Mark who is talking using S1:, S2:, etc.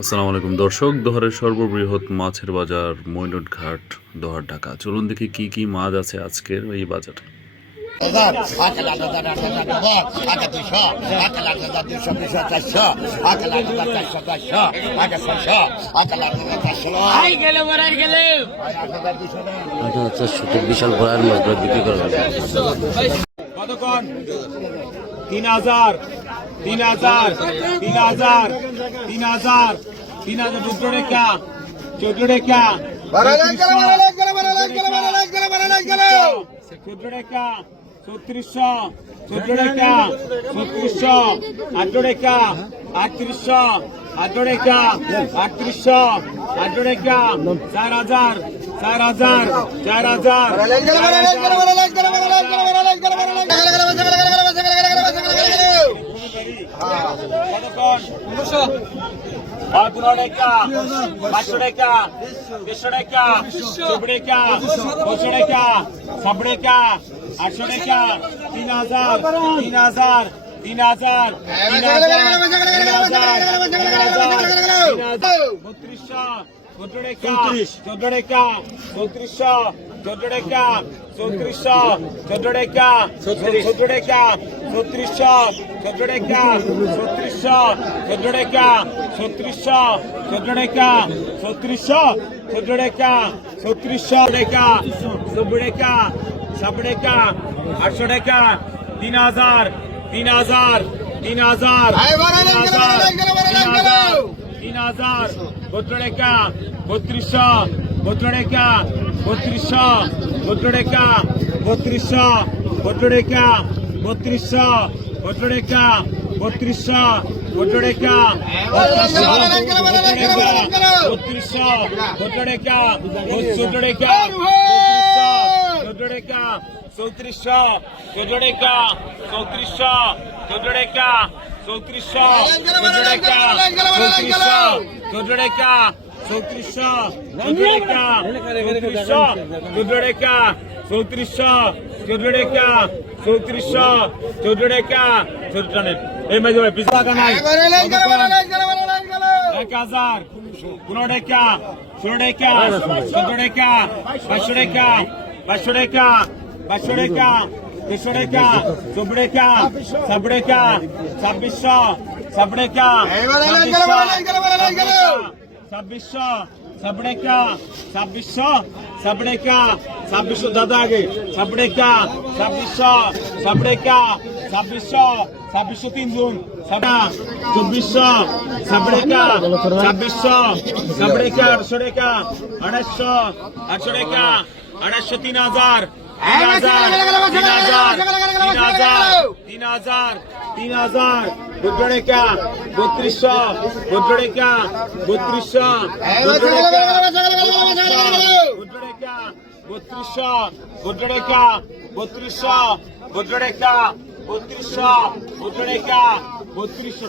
S1: আসসালামু আলাইকুম দর্শক। দোহারের সর্ববৃহৎ মাছের বাজার মৈনট ঘাট দোহার ঢাকা। চলুন দেখি কি কি মাছ আছে আজকের এই বাজারে।
S2: বিশাল ঘোড়ার মাছ বিক্রি করা
S3: তিন হাজার। তিন হাজার তিন হাজার তিন হাজার তিন হাজার চোদ্দ রেখা চোদ্দ রেখা চোদ্দ রেখা ছত্রিশশো চোদ্দ রেখা ছত্রিশশো আট রেখা, আটত্রিশশো আট রেখা, আটত্রিশশো আট রেখা চার হাজার চার হাজার চার হাজার পনেরো টাকা পাঁচশো টাকা দেড়শো টাকা চব্বিশ টাকা ছশো টাকা সব টাকা আটশো টাকা তিন হাজার তিন হাজার তিন হাজার তিন হাজার তিন হাজার তিন হাজার তিন হাজার বত্রিশশো চোদ্দ টাকা চোদ্দ টাকা চোদ্দ টাকা চৌত্রিশশো চোদ্দ টাকা চোদ্দ টাকা চৌত্রিশশো চোদ্দ টাকা ছত্রিশশো চোদ্দ টাকা ছত্রিশশো চোদ্দ টাকা ছত্রিশশো চোদ্দ টাকা ছত্রিশশো টাকা নব্বই টাকা সব্বই টাকা আটশো টাকা তিন হাজার তিন হাজার তিন হাজার তিন হাজার বত্র রেখা বত্রিশশো বত্র রেখা বত্রিশশো বত্র রেখা বত্রিশশো বত্র রেখা বত্রিশশো বত্র রেখা বত্রিশশো বত্র রেখা বত্রিশশো বত্র রেখা চোদ্দ রেখা চোদ্দ রেখা চৌত্রিশশো চোদ্দ রেখা চৌত্রিশশো চোদ্দ চৌত্রিশশো চোদ্দ রেখা চৌত্রিশশো চোদ্দ রেখা চৌত্রিশশো চোদ্দ রেখা চৌত্রিশশো চোদ্দ রেখা চোদ্দ টানের এই মাঝে ভাই পিছু টাকা নাই এক হাজার পনেরো টাকা ষোলো টাকা চোদ্দ টাকা পাঁচশো টাকা পাঁচশো টাকা পাঁচশো টাকা তিনশো টাকা চব্বিশ টাকা ছাব্বিশ টাকা ছাব্বিশশো ছাব্বিশ টাকা ছাব্বিশশো ছাব্বিশ ছাব্বিশশো ছাব্বিশ ছাব্বিশশো, দাদা আগে ছাব্বিশ ছাব্বিশশো ছাব্বিশ ছাব্বিশশো ছাব্বিশশো তিনজন সাদা চব্বিশশো ছাব্বিশ ছাব্বিশশো ছাব্বিশ আটশো টাকা আড়াইশো আটশো টাকা আড়াইশো তিন তিন হাজার তিন হাজার তিন হাজার তিন হাজার তিন হাজার রুদ্ররেখা বত্রিশশো রুদ্ররেখা বত্রিশশো রুদ্ররেখা রুদ্ররেখা বত্রিশশো রুদ্ররেখা বত্রিশশো রুদ্ররেখা বত্রিশশো রুদ্ররেখা বত্রিশশো।